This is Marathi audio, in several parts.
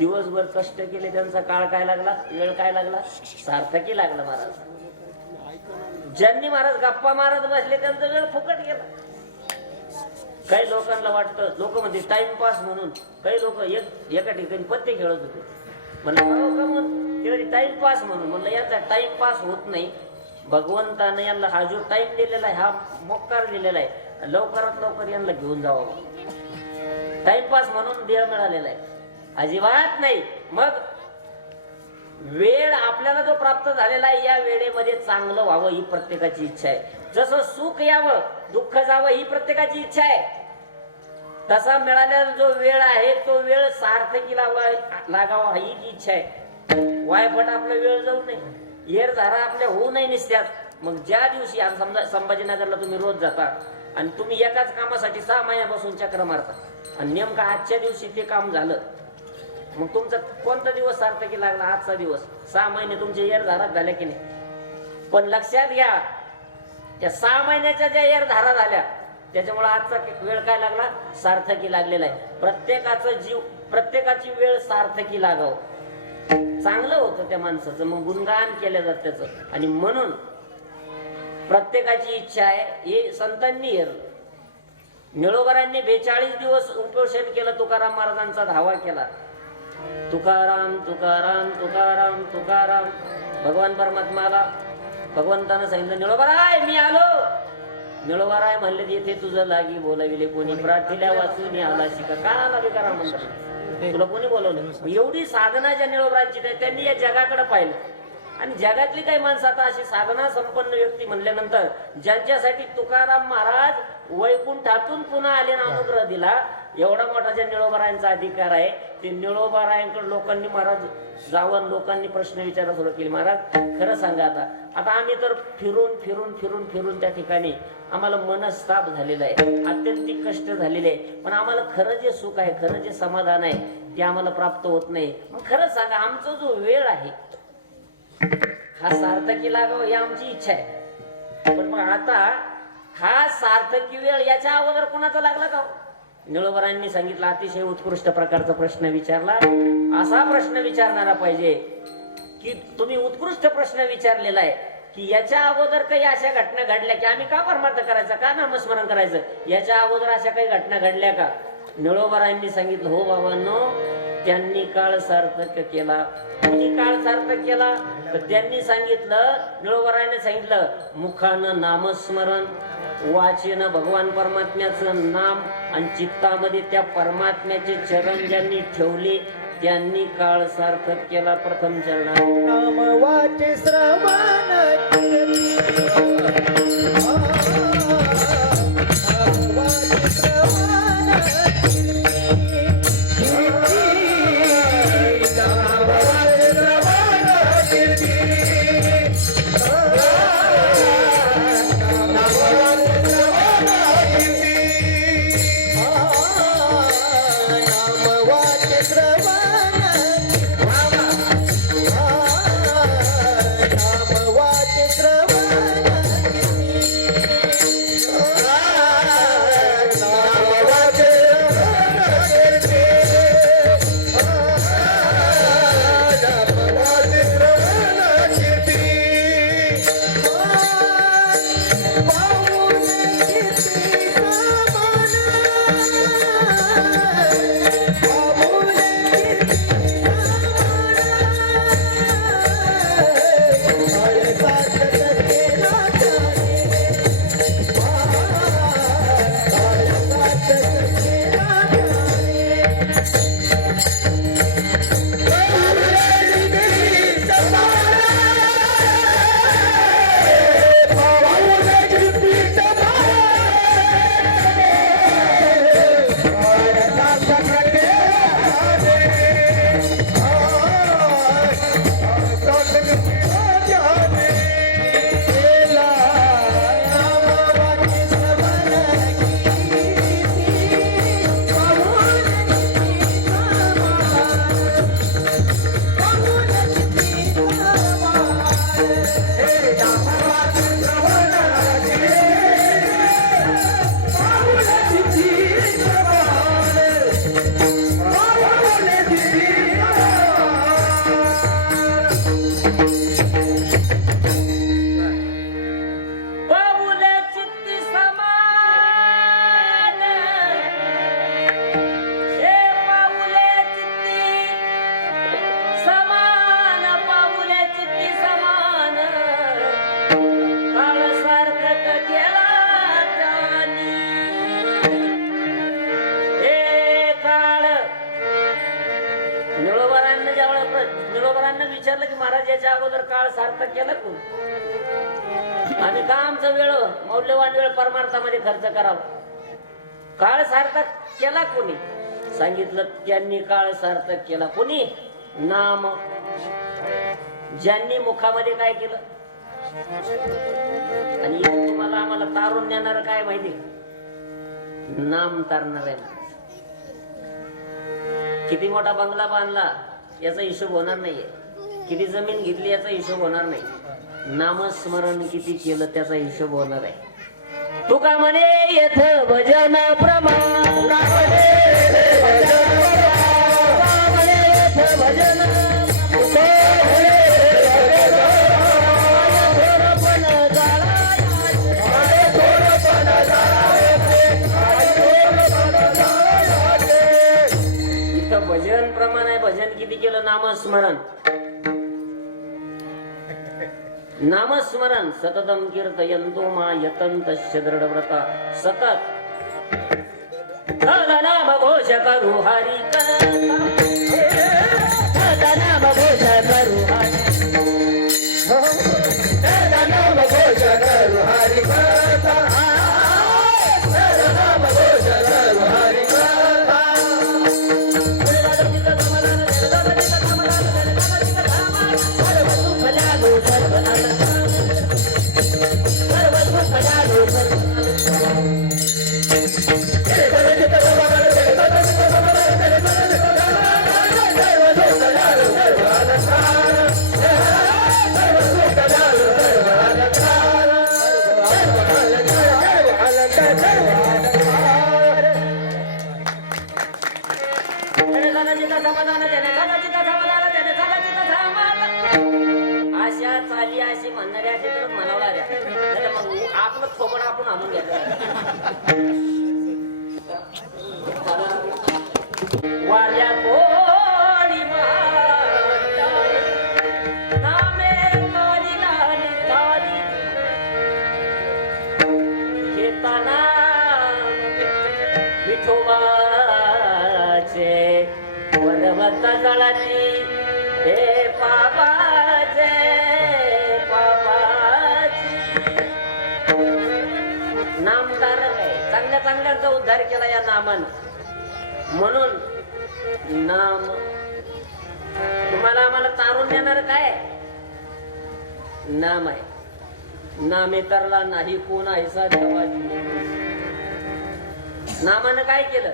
दिवसभर कष्ट केले त्यांचा काळ काय लागला? वेळ काय लागला? सार्थकी लागला महाराज. ज्यांनी महाराज गप्पा मारत बसले त्यांचा वेळ फुकट गेला. काही लोकांना वाटतं लोक म्हणते टाइमपास म्हणून. काही लोक एक एका ठिकाणी पत्ते खेळत होते. म्हणलं हो म्हणून टाइमपास म्हणून. म्हणलं याचा टाइमपास होत नाही. भगवंतानं यांना हा जो टाइम दिलेला आहे हा मोक्कार दिलेला आहे. लवकरात लवकर यांना घेऊन जावं. टाइमपास म्हणून देह मिळालेला आहे. अजिबात नाही. मग वेळ आपल्याला जो प्राप्त झालेला आहे या वेळेमध्ये चांगलं व्हावं ही प्रत्येकाची इच्छा आहे. जसं सुख यावं दुःख जावं ही प्रत्येकाची इच्छा आहे. तसा मिळालेला जो वेळ आहे तो वेळ सार्थकी लावा लागावा ही इच्छा आहे. वायफट आपला वेळ जाऊ नये. येर झारा आपल्या होऊ नये निसत्यात मग ज्या दिवशी समजा संभाजीनगरला तुम्ही रोज जाता आणि तुम्ही एकाच कामासाठी सहा महिन्यापासून चक्र मारता आणि नेमका आजच्या दिवशी ते काम झालं मग तुमचा कोणता दिवस सार्थकी लागला? आजचा दिवस. सहा महिने तुमचे एर धारा झाल्या की नाही? पण लक्षात घ्या त्या सहा महिन्याच्या ज्या एर धारा झाल्या त्याच्यामुळे आजचा वेळ काय लागला? सार्थकी लागलेला आहे. प्रत्येकाचं जीव प्रत्येकाची वेळ सार्थकी लागाव. चांगलं होतं त्या माणसाचं मग गुणगान केलं जात त्याचं. आणि म्हणून प्रत्येकाची इच्छा आहे हे संतांनी हेरलं. निळोबरांनी बेचाळीस दिवस उपोषण केलं तुकाराम महाराजांचा धावा केला. तुकाराम तुकाराम तुकाराम तुकाराम. भगवान परमात्माला भगवंतानं सांगितलं निळोबराय मी आलो. निळोबराय म्हणले येथे तुझं लागी बोलाविले कोणी. प्रार्थीला वाचून आला शिका का आला बिकारा म्हणतात तुला कोणी बोलवलं? एवढी साधना ज्या निळोबरांची त्यांनी या जगाकडे पाहिलं. आणि जगातली काही माणसं आता अशी साधना संपन्न व्यक्ती म्हणल्यानंतर ज्यांच्यासाठी तुकाराम महाराज वैकुंठातून पुन्हा आले ना अनुग्रह दिला एवढा मोठा ज्या निळोबारायांचा अधिकार आहे ते निळोबारायांकडे लोकांनी महाराज जाऊन लोकांनी प्रश्न विचारायला सुरू केली. महाराज खरं सांगा आता. आता आम्ही तर फिरून फिरून फिरून फिरून त्या ठिकाणी आम्हाला मनस्ताप झालेला आहे. अत्यंतिक कष्ट झालेले आहे. पण आम्हाला खरं जे सुख आहे खरं जे समाधान आहे ते आम्हाला प्राप्त होत नाही. मग खरं सांगा आमचा जो वेळ आहे हा सार्थकी लागावं ही आमची इच्छा आहे. पण मग आता हा सार्थकी वेळ याच्या अगोदर कोणाचा लागला का हो? निळोबरांनी सांगितलं अतिशय उत्कृष्ट प्रकारचा प्रश्न विचारला. असा प्रश्न विचारणारा पाहिजे की तुम्ही उत्कृष्ट प्रश्न विचारलेला आहे की याच्या अगोदर काही अशा घटना घडल्या की आम्ही का परमार्थ करायचा का नामस्मरण करायचं? याच्या अगोदर अशा काही घटना घडल्या का? निळोबरांनी सांगितलं हो बाबांनो त्यांनी काळ सार्थक केला. त्यांनी काळ सार्थक केला? तर त्यांनी सांगितलं निळोबराने सांगितलं मुखानं नामस्मरण वाचन भगवान परमात्म्याचं नाम आणि चित्तामध्ये त्या परमात्म्याचे चरण ज्यांनी ठेवले त्यांनी काळ सार्थक केला प्रथम चरणा Hey, निळोबरांना विचारलं की महाराज याच्या अगोदर काळ सार्थक केला कोण? आम्ही का आमचा वेळ मौल्यवान वेळ परमार्थामध्ये खर्च करावा? काळ सार्थक केला कोणी? सांगितलं त्यांनी काळ सार्थक केला कोणी? नाम. ज्यांनी मुखामध्ये काय केलं? आणि तुम्हाला आम्हाला तारून नेणार काय माहिती? नाम तारणार. आहे किती मोठा बंगला बांधला? याचा हिशोब होणार नाहीये. किती जमीन घेतली याचा हिशोब होणार नाही. नामस्मरण किती केलं त्याचा हिशोब होणार आहे. तुका म्हणे येथ भजन प्रमाण. भजन नामस्मरण. नामस्मरण सततम कीर्तयंतो मा यतंत दृढव्रता. सतत. नाम घोष करू हरी नाम आपलं थोबड आपण आणून घ्यायचं वाऱ्या घेताना विठोबाचे पर्वत जळाची हे पापा चांगल्या उद्धार केला या नामानं. म्हणून नाम तुम्हाला आम्हाला तारून देणार काय? नाम आहे. नामे तरला नाही कोण ऐसा देवा नामानं काय केलं?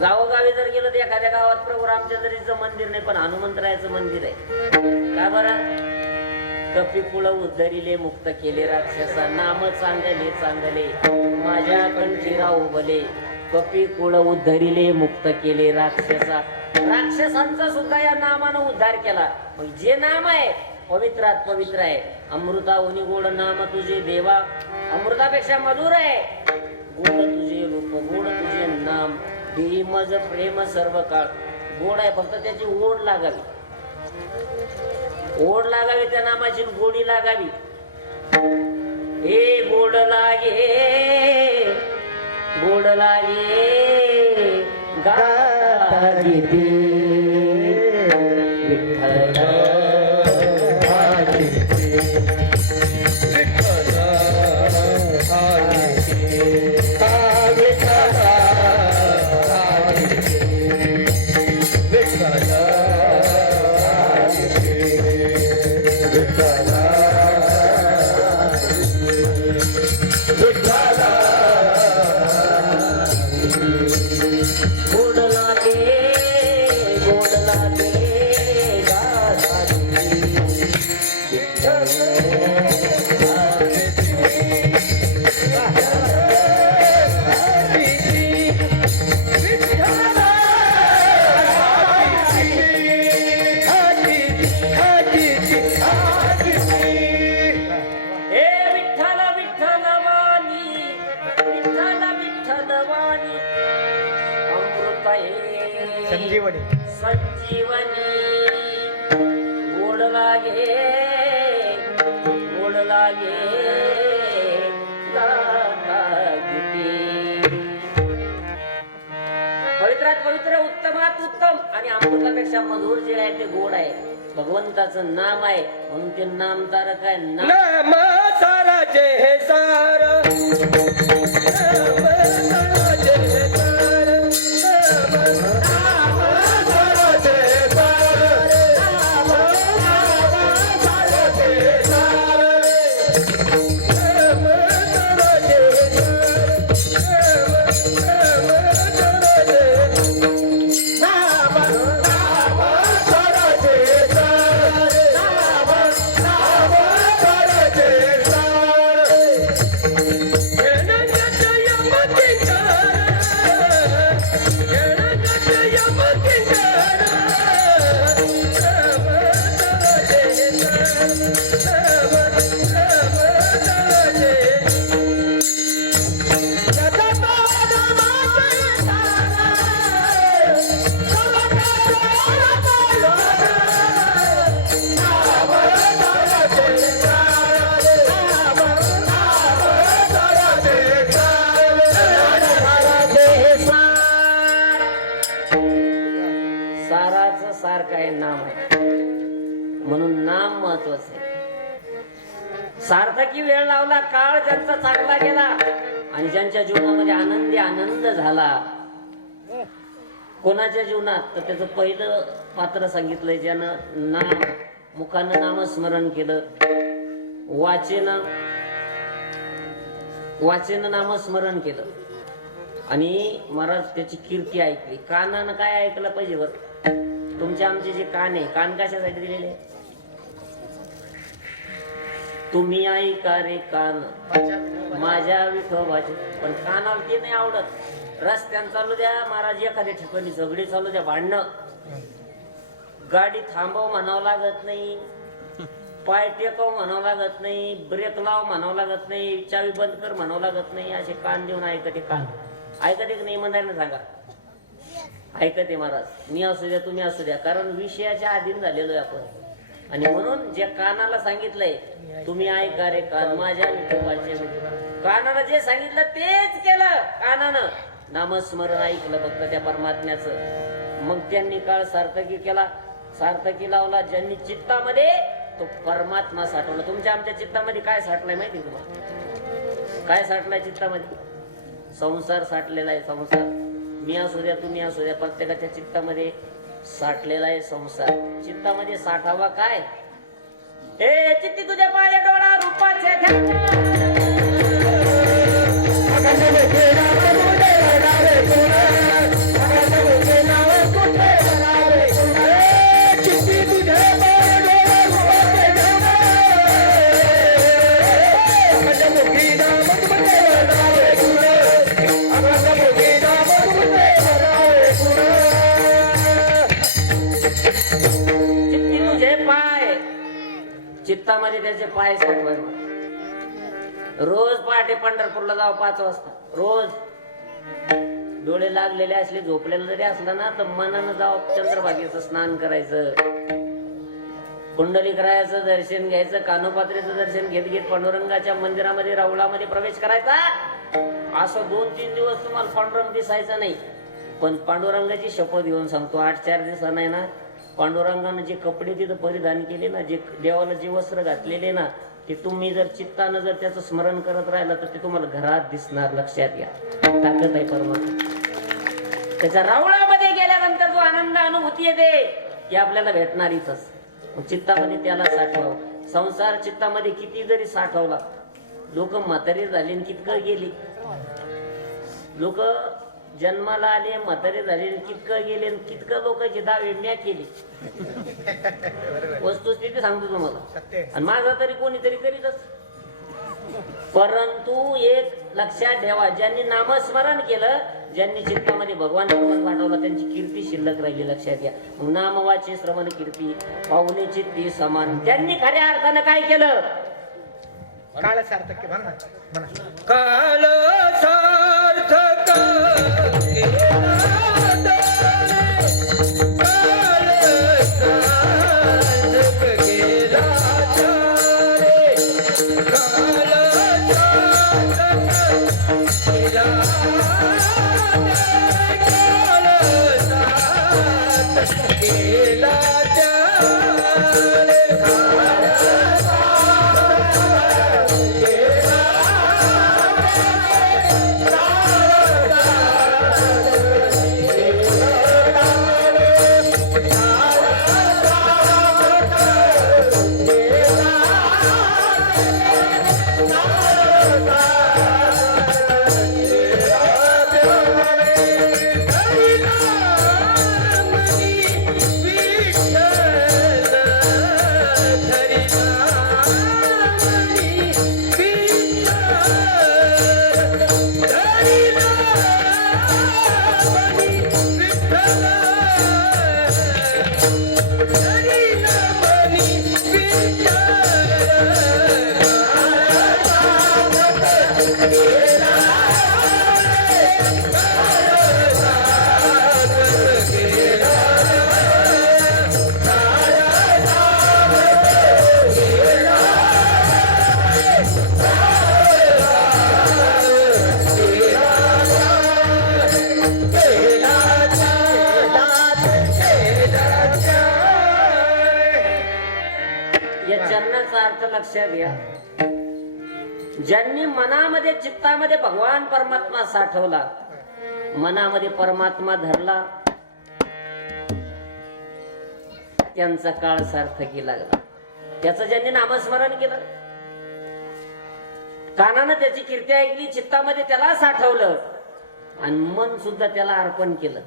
गावोगावी जर गेलं तर एखाद्या गावात प्रभू रामचंद्रीचं मंदिर नाही पण हनुमंतरायाचं मंदिर आहे. का बरं? कपी कुळ उद्धरिले मुक्त केले राक्षसा नाम चांगले चांगले. माझ्या कंठीरा उभले. भले कपी कुळ उद्धरिले मुक्त केले राक्षसा. राक्षसांचा सुद्धा या नामानं उद्धार केला. मग जे नाम आहे पवित्रात पवित्र आहे. अमृता उनी गोड नाम तुझे देवा. अमृतापेक्षा मधुर आहे. गोड तुझे रूप गोड तुझे नाम. देई मज प्रेम सर्व काळ गोड आहे फक्त त्याची ओढ लागावी ओढ लागावी त्या नामाची गोडी लागावी. हे गोड लागे गोड लागे गाती. पवित्रात पवित्र उत्तमात उत्तम. आणि अमृतापेक्षा मधुर जे आहे ते गोड आहे. भगवंताचं नाम आहे म्हणून ते नाम तारक आहे. नाम तारा साराचे सार. नाम हे सार सार्थकी वेळ लावला काळ ज्यांचा चांगला गेला आणि ज्यांच्या जीवनामध्ये आनंदी आनंद झाला. कोणाच्या जीवनात? तर त्याचं पहिलं पात्र सांगितलंय ज्यानं नाम मुखानं नामस्मरण केलं. वाचेन वाचेन नामस्मरण केलं. आणि महाराज त्याची कीर्ती ऐकली. कानानं काय ऐकलं पाहिजे बरं? तुमचे आमचे जे कान आहे कान कशासाठी दिलेले? आहे? तुम्ही ऐका रे कान? माझ्या विठोबाचे. पण कानाला ते नाही आवडत. रस्त्यानं चालू द्या महाराज एखाद्या ठिकाणी झगडी चालू द्या भांडणं. गाडी थांबव म्हणावं लागत नाही. पाय टेकव म्हणावं लागत नाही. ब्रेक लाव म्हणावं लागत नाही. चावी बंद कर म्हणावं लागत नाही. असे कान देऊन ऐकते कान. ऐकते की नाही इमानदारीने सांगा. ऐकते महाराज. मी असू द्या तुम्ही असू द्या. कारण विषयाच्या अधीन झालेलो आहे आपण. आणि म्हणून जे कानाला सांगितलंय तुम्ही ऐका रे कान माझ्या विठोबाचे कानानं जे सांगितलं तेच केलं कानानं. नामस्मरण ऐकलं फक्त त्या परमात्म्याचं. मग त्यांनी काळ सार्थकी केला. सार्थकी लावला ज्यांनी चित्तामध्ये तो परमात्मा साठवला. तुमच्या आमच्या चित्तामध्ये काय साठलंय माहिती तुम्हाला? काय साठलाय चित्तामध्ये? संसार साठलेला आहे संसार. मी असू द्या तुम्ही असू द्या प्रत्येकाच्या चित्तामध्ये साठलेला आहे संसार. चित्तामध्ये साठावा काय? हे चित्ती तुझ्या पाया डोळा रूपाचे पंढरपूरला पाच वाजता. रोज. डोळे लागलेले असले झोपलेलं जरी असलं ना तर मनानं जावं चंद्रभागेचं स्नान करायचं. कुंडली करायचं दर्शन घ्यायचं कानोपात्रेचं दर्शन घेत घेत पांडुरंगाच्या मंदिरामध्ये राऊळामध्ये प्रवेश करायचा. असं दोन तीन दिवस तुम्हाला पांडुरंग दिसायचा नाही. पण पांडुरंगाची शपथ घेऊन सांगतो आठ चार दिवसानं आहे ना पांडुरंगानं जे कपडे तिथं परिधान केले ना जे देवाला जे वस्त्र घातलेले ना की तुम्ही जर चित्तानं जर त्याचं स्मरण करत राहिलं तर ते तुम्हाला घरात दिसणार लक्षात घ्या ताकद आहे परमात्मा. त्याच्या रावळामध्ये गेल्यानंतर जो आनंद अनुभूती येते ती आपल्याला भेटणार चित्तामध्ये त्याला साठवावं. संसार चित्तामध्ये किती जरी साठवला लोक म्हातारी झाली आणि कितकं गेली. लोक जन्माला आले म्हातारे झाले आणि कितकं गेले कितकं लोकांची दावे म्या केली. वस्तुस्थिती सांगतो तुम्हाला. आणि माझा तरी कोणीतरी करीतच. परंतु एक लक्षात ठेवा ज्यांनी नामस्मरण केलं ज्यांनी चित्तामध्ये भगवान भगवान पाठवला त्यांची कीर्ती शिल्लक राहिली लक्षात घ्या. मग नामवाची श्रवण कीर्ती पाहुणे चित्ती समान. त्यांनी खऱ्या अर्थानं काय केलं? काळ सार्थक काळ लक्षात घ्या ज्यांनी मनामध्ये चित्तामध्ये भगवान परमात्मा साठवला मनामध्ये परमात्मा धरला त्यांचा काळ सार्थकी लागला. त्याचं ज्यांनी नामस्मरण केलं कानानं त्याची कीर्ती ऐकली चित्तामध्ये त्याला साठवलं आणि मन सुद्धा त्याला अर्पण केलं.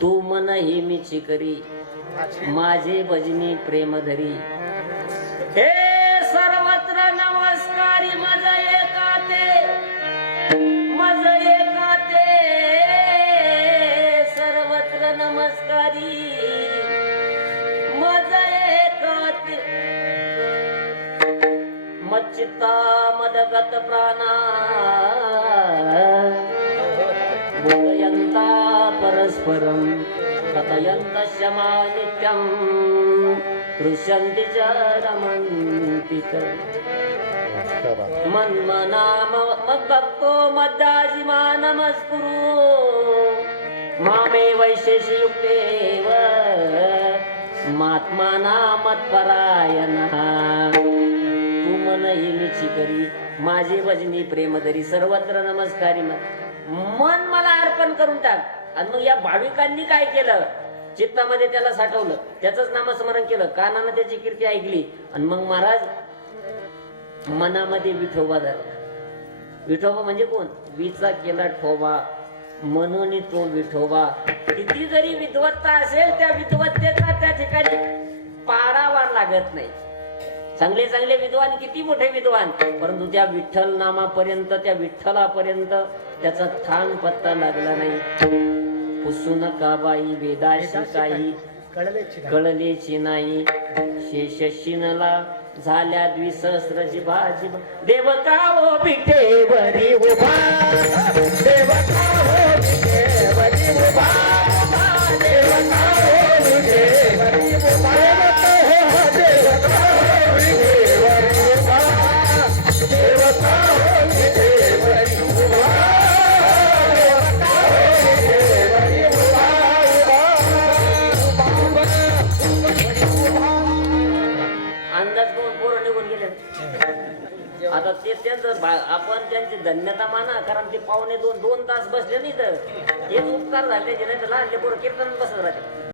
तू मन हे मी करी माझे भजनी प्रेम धरी. हे चित्ता मदगत प्राणा. बोधयन्ता परस्परं कथयन्त क्षमा नित्यं दृश्यन्ति च रमन्ति च मन्मना मद्भक्तो मद्दाजिमा नमस्कुरु मामे वैशेषयुक्तेव. महात्माना मत्परायणः. नाही मिची करी माझे भजनी प्रेम धरी सर्वत्र नमस्कारी मन मला अर्पण करून टाक. आणि मग या भाविकांनी काय केलं? चित्तामध्ये त्याला साठवलं. त्याच नामस्मरण केलं. कानानं त्याची कीर्ती ऐकली. आणि मग महाराज मनामध्ये विठोबा झाला विठोबा म्हणजे कोण? विचा केला ठोबा. म्हणून तो विठोबा. किती जरी विद्वत्ता असेल त्या विद्वत्तेचा त्या ठिकाणी पाडावा लागत नाही. चांगले चांगले विद्वान किती मोठे विद्वान. परंतु त्या विठ्ठल नामापर्यंत त्या विठ्ठलापर्यंत त्याचा थान पत्ता लागला नाही. पुसू नका बाई वेदाशी काही. कळलेची नाही. शेष शिनला झाल्या द्विसहस्रची भाजी. देवता ओ विठेवरी उभा आपण त्यांची धन्यता माना कारण ते पावणे दोन दोन तास बसले नाही तर. हेच उपकार झाले जे नाही तर लहानले पोरं कीर्तन बसत राहते